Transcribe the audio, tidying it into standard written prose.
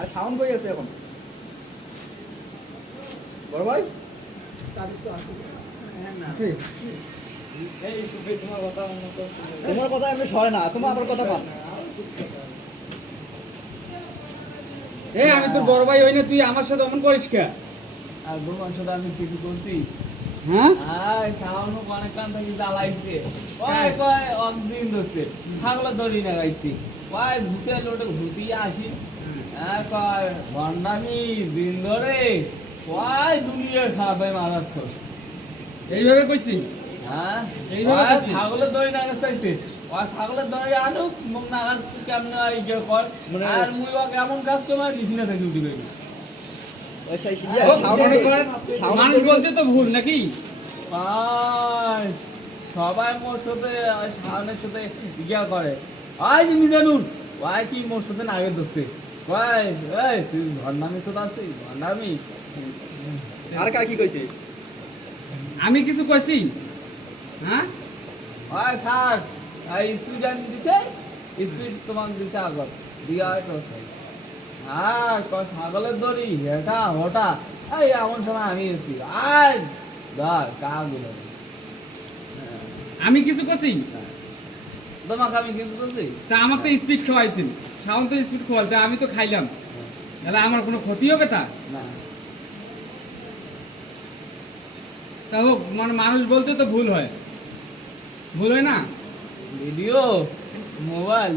আর sound বই আছে এখন বড় ভাই তাবিজ তো আছে। হ্যাঁ না আছে? এই সুবে তোমার কথা মনে করতে তোমার কথা এমনি সয় না তোমার আদার কথা পান এই আমি তোর বড় ভাই হই না, তুই আমার সাথে অমন করিস কে? আর বড় মাংসটা আমি কিছু করছি। হ্যাঁ আয় শাওনও অনেক কান থেকে জ্বালাইছে। ওই কয় অকদিন ধরছে। ছাগলের দড়ি না গাইছি। কয় ভূতে লোটে ভূতি আসি। হ্যাঁ কয় ভণ্ডামি দিন ধরে কয় দুনিয়া খারাপ হয়ে মারাচ্ছ। এইভাবে কইছি? হ্যাঁ এইভাবে কয় করছি? ছাগলের দড়ি না চাইছে। কয় ছাগলের দড়ি আনুক মুখ নাগাদ কেমনে ইয়ে কর। মানে- আর মুই ওকে এমন কাজ তোমার বিছনা থেকে উঠে গেল। ওই সেই ও, মনে করেন, মানুষ বলতে তো ভুল নাকি? ভাই সবাই মোর সাথে শাওনের সাথে ইয়া করে আই মিজানুর ভাই কি মোর সাথে আগে ধরছে ভাই এই তুই ভণ্ডামির সাথে আছিস ভণ্ডামি আর কা কি কইছে আমি কিছু কইছি? হ্যাঁ ভাই স্যার এই স্পিড জানি দিছে স্পিড তোমাকে দিছে আগত দিয়া তো আর কয় ছাগলের দড়ি হেটা হটা এই এমন সময় আমি এসেছি আর ধর কাম দিল আমি কিছু কইছি? তোমাকে আমি কিছু করছি তা আমাকে তো স্পিড খাওয়াইছেন, সাউন্ড তো স্পিড খাওয়াল, তা আমি তো খাইলাম, তাহলে আমার কোনো ক্ষতি হবে তা? না তা হোক, মানে মানুষ বলতে তো ভুল হয়, ভুল হয় না? Video mobile